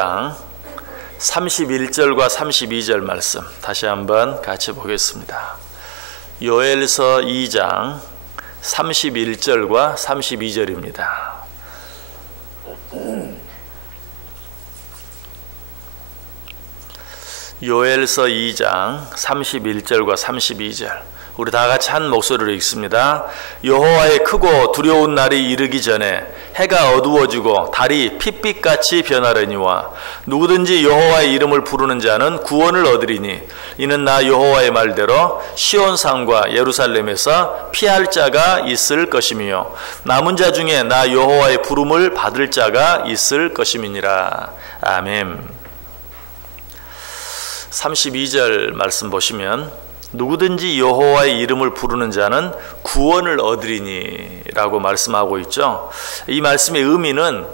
장 31절과 32절 말씀 다시 한번 같이 보겠습니다. 요엘서 2장 31절과 32절입니다. 요엘서 2장 31절과 32절 우리 다 같이 한 목소리로 읽습니다. 여호와의 크고 두려운 날이 이르기 전에 해가 어두워지고 달이 핏빛같이 변하려니와 누구든지 여호와의 이름을 부르는 자는 구원을 얻으리니 이는 나 여호와의 말대로 시온산과 예루살렘에서 피할 자가 있을 것이며 남은 자 중에 나 여호와의 부름을 받을 자가 있을 것임이니라. 아멘. 32절 말씀 보시면 누구든지 여호와의 이름을 부르는 자는 구원을 얻으리니 라고 말씀하고 있죠. 이 말씀의 의미는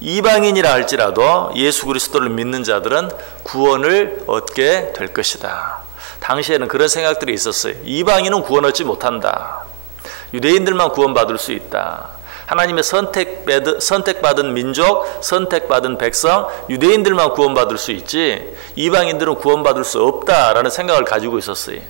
이방인이라 할지라도 예수 그리스도를 믿는 자들은 구원을 얻게 될 것이다. 당시에는 그런 생각들이 있었어요. 이방인은 구원 얻지 못한다. 유대인들만 구원받을 수 있다. 하나님의 선택받은 민족, 선택받은 백성, 유대인들만 구원받을 수 있지 이방인들은 구원받을 수 없다라는 생각을 가지고 있었어요.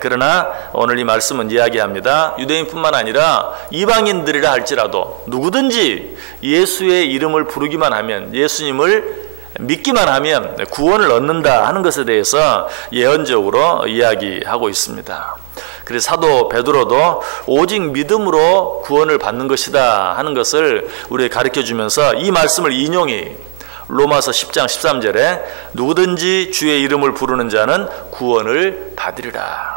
그러나 오늘 이 말씀은 이야기합니다. 유대인뿐만 아니라 이방인들이라 할지라도 누구든지 예수의 이름을 부르기만 하면, 예수님을 믿기만 하면 구원을 얻는다 하는 것에 대해서 예언적으로 이야기하고 있습니다. 그래서 사도 베드로도 오직 믿음으로 구원을 받는 것이다 하는 것을 우리에게 가르쳐주면서 이 말씀을 인용해 로마서 10장 13절에 누구든지 주의 이름을 부르는 자는 구원을 받으리라.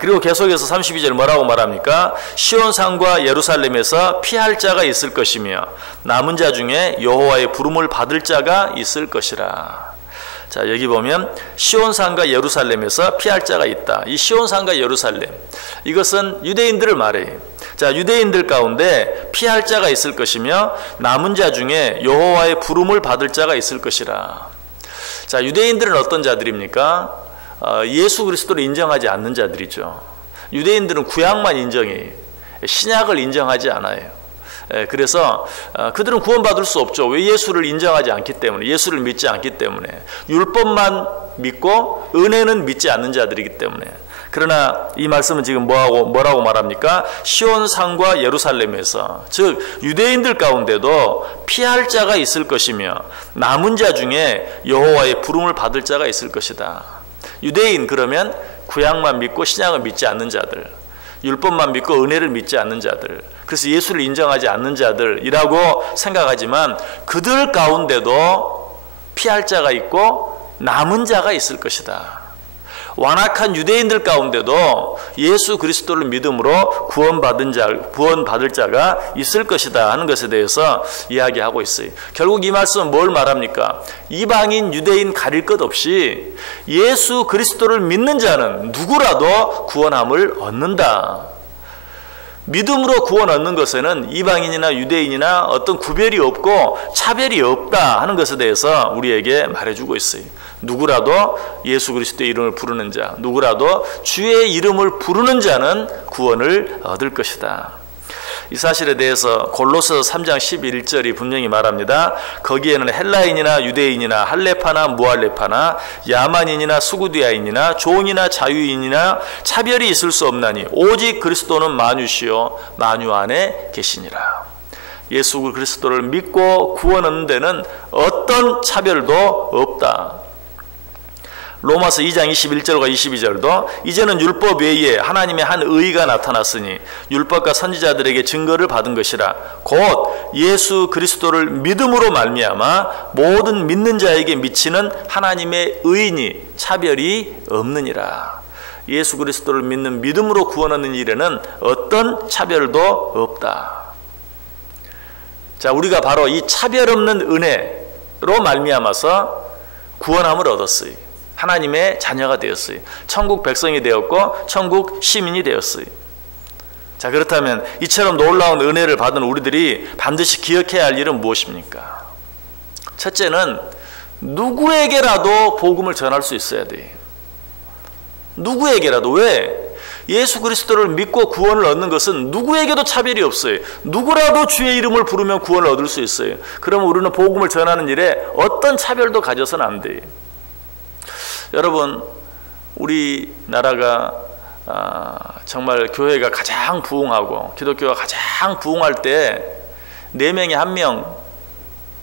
그리고 계속해서 32절 뭐라고 말합니까? 시온산과 예루살렘에서 피할 자가 있을 것이며 남은 자 중에 여호와의 부름을 받을 자가 있을 것이라. 자, 여기 보면 시온산과 예루살렘에서 피할 자가 있다. 이 시온산과 예루살렘, 이것은 유대인들을 말해요. 자, 유대인들 가운데 피할 자가 있을 것이며 남은 자 중에 여호와의 부름을 받을 자가 있을 것이라. 자, 유대인들은 어떤 자들입니까? 예수 그리스도를 인정하지 않는 자들이죠. 유대인들은 구약만 인정해요. 신약을 인정하지 않아요. 그래서 그들은 구원받을 수 없죠. 왜? 예수를 인정하지 않기 때문에, 예수를 믿지 않기 때문에, 율법만 믿고 은혜는 믿지 않는 자들이기 때문에. 그러나 이 말씀은 지금 뭐라고 말합니까? 시온산과 예루살렘에서, 즉 유대인들 가운데도 피할 자가 있을 것이며 남은 자 중에 여호와의 부름을 받을 자가 있을 것이다. 유대인 그러면 구약만 믿고 신약을 믿지 않는 자들, 율법만 믿고 은혜를 믿지 않는 자들, 그래서 예수를 인정하지 않는 자들이라고 생각하지만 그들 가운데도 피할 자가 있고 남은 자가 있을 것이다. 완악한 유대인들 가운데도 예수 그리스도를 믿음으로 구원받을 자가 있을 것이다 하는 것에 대해서 이야기하고 있어요. 결국 이 말씀은 뭘 말합니까? 이방인, 유대인 가릴 것 없이 예수 그리스도를 믿는 자는 누구라도 구원함을 얻는다. 믿음으로 구원 얻는 것에는 이방인이나 유대인이나 어떤 구별이 없고 차별이 없다 하는 것에 대해서 우리에게 말해주고 있어요. 누구라도 예수 그리스도의 이름을 부르는 자, 누구라도 주의 이름을 부르는 자는 구원을 얻을 것이다. 이 사실에 대해서 골로새 3장 11절이 분명히 말합니다. 거기에는 헬라인이나 유대인이나 할레파나 무할레파나 야만인이나 수구디아인이나 종이나 자유인이나 차별이 있을 수 없나니 오직 그리스도는 만유시요 만유 안에 계시니라. 예수 그리스도를 믿고 구원 얻는 데는 어떤 차별도 없다. 로마서 2장 21절과 22절도 이제는 율법 외에 하나님의 한 의가 나타났으니 율법과 선지자들에게 증거를 받은 것이라. 곧 예수 그리스도를 믿음으로 말미암아 모든 믿는 자에게 미치는 하나님의 의니 차별이 없느니라. 예수 그리스도를 믿는 믿음으로 구원 얻는 일에는 어떤 차별도 없다. 자, 우리가 바로 이 차별 없는 은혜로 말미암아서 구원함을 얻었어요. 하나님의 자녀가 되었어요. 천국 백성이 되었고 천국 시민이 되었어요. 자, 그렇다면 이처럼 놀라운 은혜를 받은 우리들이 반드시 기억해야 할 일은 무엇입니까? 첫째는 누구에게라도 복음을 전할 수 있어야 돼요. 누구에게라도. 왜? 예수 그리스도를 믿고 구원을 얻는 것은 누구에게도 차별이 없어요. 누구라도 주의 이름을 부르면 구원을 얻을 수 있어요. 그러면 우리는 복음을 전하는 일에 어떤 차별도 가져서는 안 돼요. 여러분, 우리나라가 정말 교회가 가장 부흥하고 기독교가 가장 부흥할 때 4명에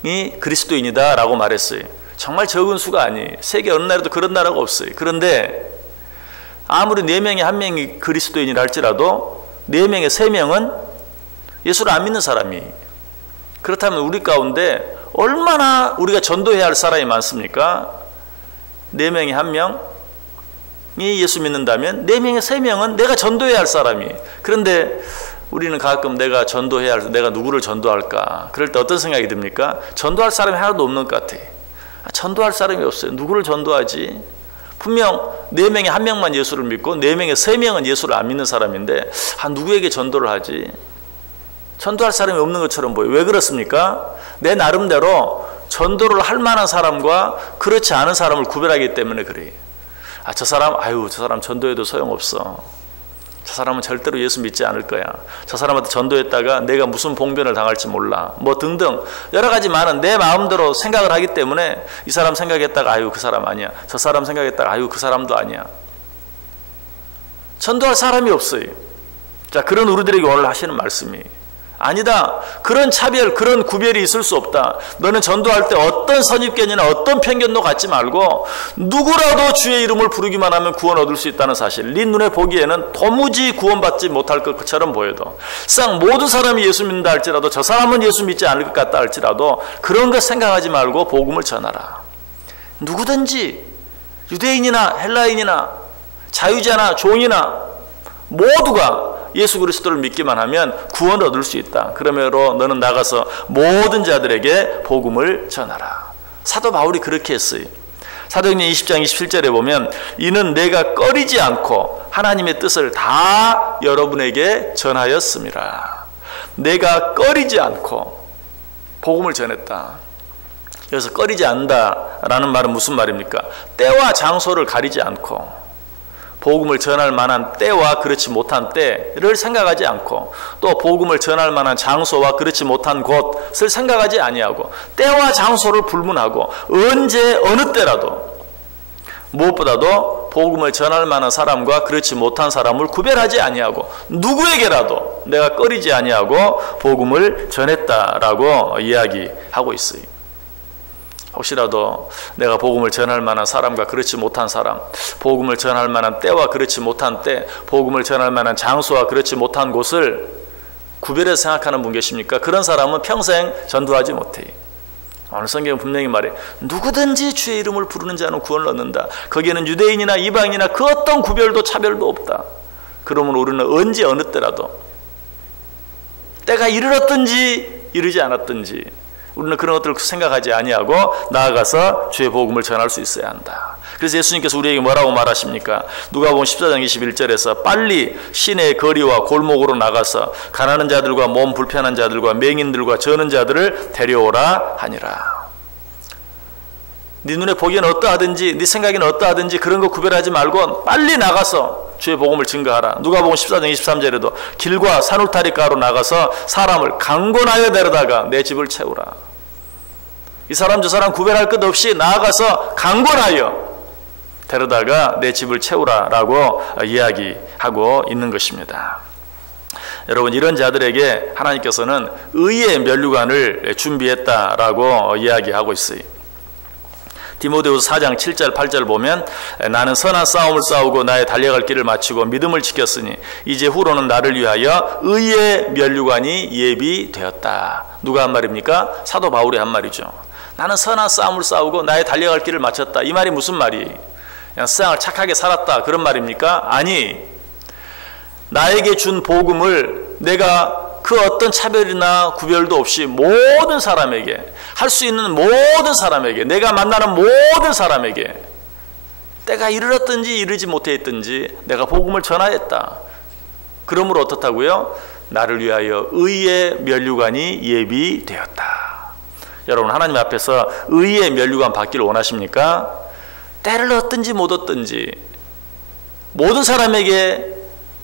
1명이 그리스도인이다 라고 말했어요. 정말 적은 수가 아니에요. 세계 어느 나라도 그런 나라가 없어요. 그런데 아무리 4명에 1명이 그리스도인이라 할지라도 4명에 3명은 예수를 안 믿는 사람이. 그렇다면 우리 가운데 얼마나 우리가 전도해야 할 사람이 많습니까? 4명에 1명이 예수 믿는다면 4명에 3명은 내가 전도해야 할 사람이. 그런데 우리는 가끔 내가 전도해야 할, 내가 누구를 전도할까? 그럴 때 어떤 생각이 듭니까? 전도할 사람이 하나도 없는 것 같아. 전도할 사람이 없어요. 누구를 전도하지? 분명 4명에 1명만 예수를 믿고 4명에 3명은 예수를 안 믿는 사람인데 누구에게 전도를 하지? 전도할 사람이 없는 것처럼 보여요. 왜 그렇습니까? 내 나름대로 전도를 할 만한 사람과 그렇지 않은 사람을 구별하기 때문에 그래요. 저 사람 전도해도 소용없어. 저 사람은 절대로 예수 믿지 않을 거야. 저 사람한테 전도했다가 내가 무슨 봉변을 당할지 몰라. 뭐 등등 여러 가지 많은 내 마음대로 생각을 하기 때문에 이 사람 생각했다가 그 사람 아니야. 저 사람 생각했다가 그 사람도 아니야. 전도할 사람이 없어요. 자, 그런 우리들에게 오늘 하시는 말씀이 아니다. 그런 차별, 그런 구별이 있을 수 없다. 너는 전도할 때 어떤 선입견이나 어떤 편견도 갖지 말고 누구라도 주의 이름을 부르기만 하면 구원 얻을 수 있다는 사실. 네 눈에 보기에는 도무지 구원받지 못할 것처럼 보여도 모든 사람이 예수 믿는다 할지라도 저 사람은 예수 믿지 않을 것 같다 할지라도 그런 거 생각하지 말고 복음을 전하라. 누구든지 유대인이나 헬라인이나 자유자나 종이나 모두가 예수 그리스도를 믿기만 하면 구원을 얻을 수 있다. 그러므로 너는 나가서 모든 자들에게 복음을 전하라. 사도 바울이 그렇게 했어요. 사도행전 20장 27절에 보면 이는 내가 꺼리지 않고 하나님의 뜻을 다 여러분에게 전하였습니다. 내가 꺼리지 않고 복음을 전했다. 그래서 꺼리지 않는다라는 말은 무슨 말입니까? 때와 장소를 가리지 않고 복음을 전할 만한 때와 그렇지 못한 때를 생각하지 않고 또 복음을 전할 만한 장소와 그렇지 못한 곳을 생각하지 아니하고 때와 장소를 불문하고 언제 어느 때라도 무엇보다도 복음을 전할 만한 사람과 그렇지 못한 사람을 구별하지 아니하고 누구에게라도 내가 꺼리지 아니하고 복음을 전했다라고 이야기하고 있어요. 혹시라도 내가 복음을 전할 만한 사람과 그렇지 못한 사람, 복음을 전할 만한 때와 그렇지 못한 때, 복음을 전할 만한 장소와 그렇지 못한 곳을 구별해서 생각하는 분 계십니까? 그런 사람은 평생 전도하지 못해요. 오늘 성경은 분명히 말해 누구든지 주의 이름을 부르는 자는 구원을 얻는다. 거기에는 유대인이나 이방인이나 그 어떤 구별도 차별도 없다. 그러면 우리는 언제 어느 때라도 때가 이르렀든지 이르지 않았든지 우리는 그런 것들을 생각하지 아니하고 나아가서 주의 복음을 전할 수 있어야 한다. 그래서 예수님께서 우리에게 뭐라고 말하십니까? 누가복음 14장 21절에서 빨리 시내 거리와 골목으로 나가서 가난한 자들과 몸 불편한 자들과 맹인들과 저는 자들을 데려오라 하니라. 네 눈에 보기에는 어떠하든지 네 생각에는 어떠하든지 그런 거 구별하지 말고 빨리 나가서 주의 복음을 증거하라. 누가복음 14장 23절에도 길과 산울타리가로 나가서 사람을 강권하여 데려다가 내 집을 채우라. 이 사람 저 사람 구별할 것 없이 나아가서 강권하여 데려다가 내 집을 채우라라고 이야기하고 있는 것입니다. 여러분, 이런 자들에게 하나님께서는 의의 면류관을 준비했다라고 이야기하고 있어요. 디모데후서 4장 7절 8절 보면 나는 선한 싸움을 싸우고 나의 달려갈 길을 마치고 믿음을 지켰으니 이제 후로는 나를 위하여 의의 면류관이 예비되었다. 누가 한 말입니까? 사도 바울이 한 말이죠. 나는 선한 싸움을 싸우고 나의 달려갈 길을 마쳤다. 이 말이 무슨 말이에요? 그냥 세상을 착하게 살았다 그런 말입니까? 아니, 나에게 준 복음을 내가 그 어떤 차별이나 구별도 없이 모든 사람에게, 할 수 있는 모든 사람에게, 내가 만나는 모든 사람에게 때가 이르렀든지 이르지 못했든지 내가 복음을 전하였다. 그러므로 어떻다고요? 나를 위하여 의의 면류관이 예비되었다. 여러분, 하나님 앞에서 의의 면류관 받기를 원하십니까? 때를 얻든지 못 얻든지 모든 사람에게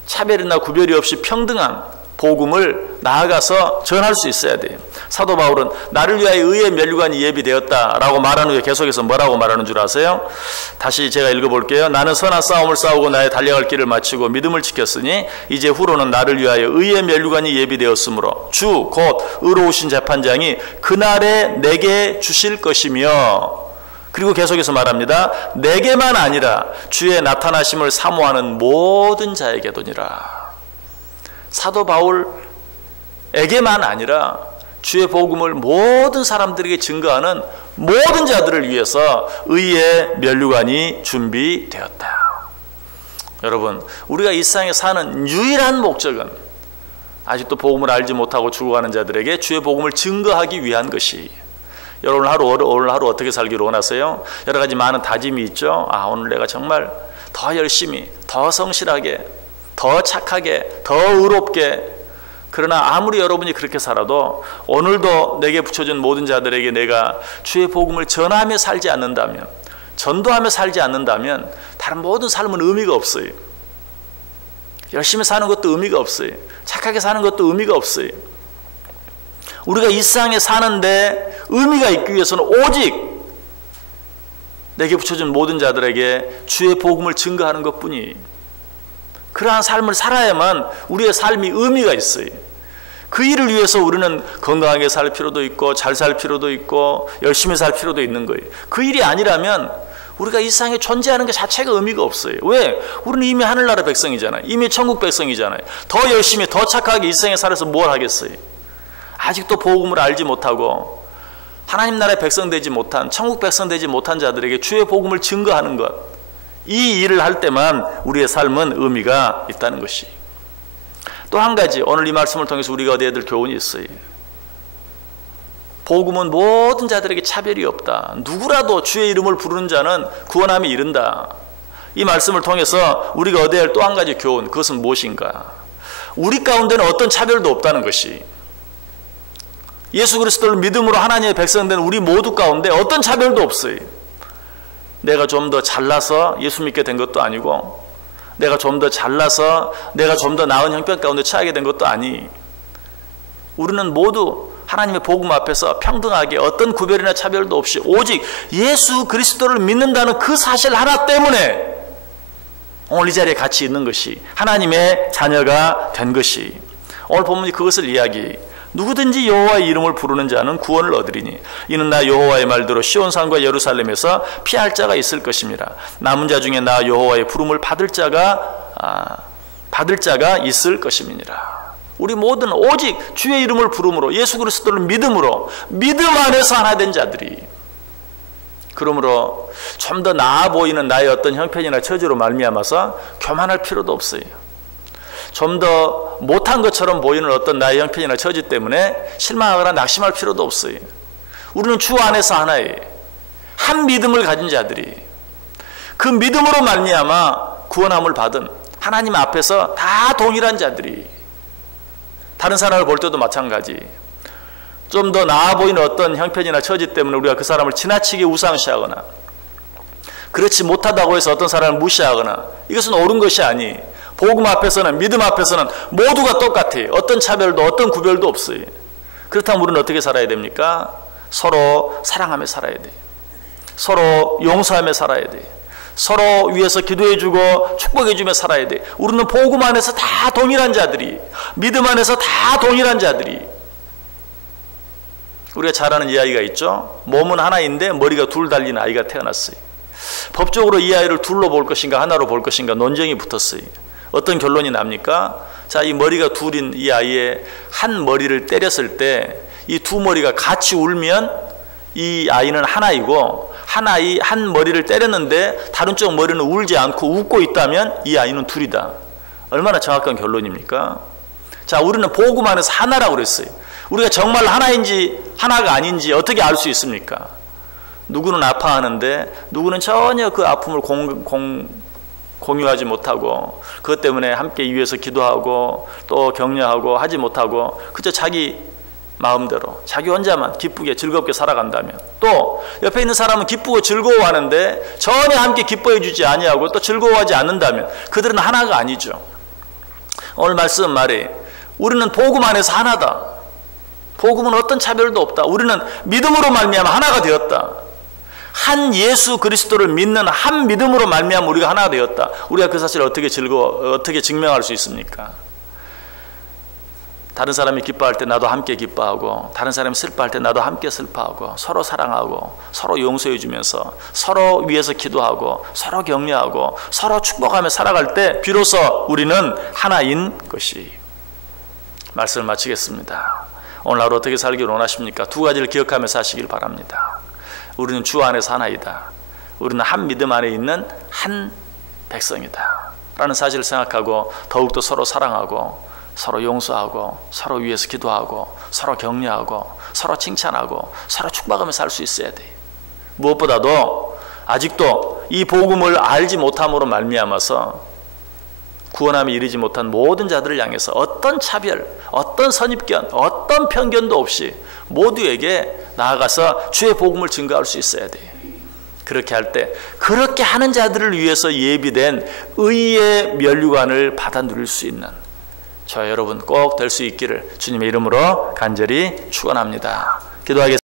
차별이나 구별이 없이 평등한 복음을 나아가서 전할 수 있어야 돼요. 사도 바울은 나를 위하여 의의 면류관이 예비되었다라고 말한 후에 계속해서 뭐라고 말하는 줄 아세요? 다시 제가 읽어볼게요. 나는 선한 싸움을 싸우고 나의 달려갈 길을 마치고 믿음을 지켰으니 이제 후로는 나를 위하여 의의 면류관이 예비되었으므로 주 곧 의로우신 재판장이 그날에 내게 주실 것이며, 그리고 계속해서 말합니다. 내게만 아니라 주의 나타나심을 사모하는 모든 자에게도니라. 사도 바울에게만 아니라 주의 복음을 모든 사람들에게 증거하는 모든 자들을 위해서 의의 면류관이 준비되었다. 여러분, 우리가 이 세상에 사는 유일한 목적은 아직도 복음을 알지 못하고 죽어가는 자들에게 주의 복음을 증거하기 위한 것이. 여러분 오늘 하루 어떻게 살기를 원하세요? 여러 가지 많은 다짐이 있죠. 오늘 내가 정말 더 열심히, 더 성실하게, 더 착하게, 더 의롭게. 그러나 아무리 여러분이 그렇게 살아도 오늘도 내게 붙여준 모든 자들에게 내가 주의 복음을 전하며 살지 않는다면, 전도하며 살지 않는다면 다른 모든 삶은 의미가 없어요. 열심히 사는 것도 의미가 없어요. 착하게 사는 것도 의미가 없어요. 우리가 이 세상에 사는데 의미가 있기 위해서는 오직 내게 붙여준 모든 자들에게 주의 복음을 증거하는 것뿐이. 그러한 삶을 살아야만 우리의 삶이 의미가 있어요. 그 일을 위해서 우리는 건강하게 살 필요도 있고 잘 살 필요도 있고 열심히 살 필요도 있는 거예요. 그 일이 아니라면 우리가 이 세상에 존재하는 것 자체가 의미가 없어요. 왜? 우리는 이미 하늘나라 백성이잖아요. 이미 천국 백성이잖아요. 더 열심히 더 착하게 이 세상에 살아서 뭘 하겠어요? 아직도 복음을 알지 못하고 하나님 나라의 백성 되지 못한, 천국 백성 되지 못한 자들에게 주의 복음을 증거하는 것, 이 일을 할 때만 우리의 삶은 의미가 있다는 것이. 또 한 가지, 오늘 이 말씀을 통해서 우리가 얻어야 될 교훈이 있어요. 복음은 모든 자들에게 차별이 없다. 누구라도 주의 이름을 부르는 자는 구원함에 이른다. 이 말씀을 통해서 우리가 얻어야 할 또 한 가지 교훈, 그것은 무엇인가? 우리 가운데는 어떤 차별도 없다는 것이. 예수 그리스도를 믿음으로 하나님의 백성된 우리 모두 가운데 어떤 차별도 없어요. 내가 좀 더 잘나서 예수 믿게 된 것도 아니고, 내가 좀 더 잘나서 내가 좀 더 나은 형편 가운데 처하게 된 것도 아니. 우리는 모두 하나님의 복음 앞에서 평등하게 어떤 구별이나 차별도 없이 오직 예수 그리스도를 믿는다는 그 사실 하나 때문에 오늘 이 자리에 같이 있는 것이, 하나님의 자녀가 된 것이. 오늘 본문이 그것을 이야기. 누구든지 여호와의 이름을 부르는 자는 구원을 얻으리니 이는 나 여호와의 말대로 시온산과 예루살렘에서 피할 자가 있을 것입니다. 남은 자 중에 나 여호와의 부름을 받을 자가 있을 것임이니라. 우리 모두는 오직 주의 이름을 부름으로, 예수 그리스도를 믿음으로, 믿음 안에서 하나 된 자들이. 그러므로 좀 더 나아 보이는 나의 어떤 형편이나 처지로 말미암아서 교만할 필요도 없어요. 좀 더 못한 것처럼 보이는 어떤 나의 형편이나 처지 때문에 실망하거나 낙심할 필요도 없어요. 우리는 주 안에서 하나의 한 믿음을 가진 자들이, 그 믿음으로 말미암아 구원함을 받은 하나님 앞에서 다 동일한 자들이. 다른 사람을 볼 때도 마찬가지. 좀 더 나아 보이는 어떤 형편이나 처지 때문에 우리가 그 사람을 지나치게 우상시하거나 그렇지 못하다고 해서 어떤 사람을 무시하거나, 이것은 옳은 것이 아니. 복음 앞에서는, 믿음 앞에서는 모두가 똑같아요. 어떤 차별도 어떤 구별도 없어요. 그렇다면 우리는 어떻게 살아야 됩니까? 서로 사랑하며 살아야 돼요. 서로 용서하며 살아야 돼요. 서로 위해서 기도해주고 축복해주며 살아야 돼요. 우리는 복음 안에서 다 동일한 자들이, 믿음 안에서 다 동일한 자들이. 우리가 잘 아는 이야기가 있죠. 몸은 하나인데 머리가 둘 달린 아이가 태어났어요. 법적으로 이 아이를 둘로 볼 것인가 하나로 볼 것인가 논쟁이 붙었어요. 어떤 결론이 납니까? 자, 이 머리가 둘인 이 아이의 한 머리를 때렸을 때 이 두 머리가 같이 울면 이 아이는 하나이고, 한 머리를 때렸는데 다른 쪽 머리는 울지 않고 웃고 있다면 이 아이는 둘이다. 얼마나 정확한 결론입니까? 자, 우리는 복음 안에서 하나라고 그랬어요. 우리가 정말 하나인지 하나가 아닌지 어떻게 알 수 있습니까? 누구는 아파하는데 누구는 전혀 그 아픔을 공유하지 못하고, 그것 때문에 함께 위해서 기도하고 또 격려하고 하지 못하고 그저 자기 마음대로 자기 혼자만 기쁘게 즐겁게 살아간다면, 또 옆에 있는 사람은 기쁘고 즐거워하는데 전혀 함께 기뻐해 주지 아니하고 또 즐거워하지 않는다면 그들은 하나가 아니죠. 오늘 말씀 말이 우리는 복음 안에서 하나다. 복음은 어떤 차별도 없다. 우리는 믿음으로 말미암아 하나가 되었다. 한 예수 그리스도를 믿는 한 믿음으로 말미암아 우리가 하나가 되었다. 우리가 그 사실을 어떻게 증명할 수 있습니까? 다른 사람이 기뻐할 때 나도 함께 기뻐하고, 다른 사람이 슬퍼할 때 나도 함께 슬퍼하고, 서로 사랑하고, 서로 용서해 주면서, 서로 위해서 기도하고, 서로 격려하고, 서로 축복하며 살아갈 때 비로소 우리는 하나인 것이. 말씀을 마치겠습니다. 오늘 하루 어떻게 살기를 원하십니까? 두 가지를 기억하며 사시길 바랍니다. 우리는 주 안에서 하나이다. 우리는 한 믿음 안에 있는 한 백성이다 라는 사실을 생각하고 더욱더 서로 사랑하고, 서로 용서하고, 서로 위해서 기도하고, 서로 격려하고, 서로 칭찬하고, 서로 축복하며 살 수 있어야 돼. 무엇보다도 아직도 이 복음을 알지 못함으로 말미암아서 구원함에 이르지 못한 모든 자들을 향해서 어떤 차별, 어떤 선입견, 어떤 편견도 없이 모두에게 나아가서 주의 복음을 증거할 수 있어야 돼. 그렇게 할 때 그렇게 하는 자들을 위해서 예비된 의의 면류관을 받아 누릴 수 있는 저와 여러분 꼭 될 수 있기를 주님의 이름으로 간절히 축원합니다. 기도하겠습니다.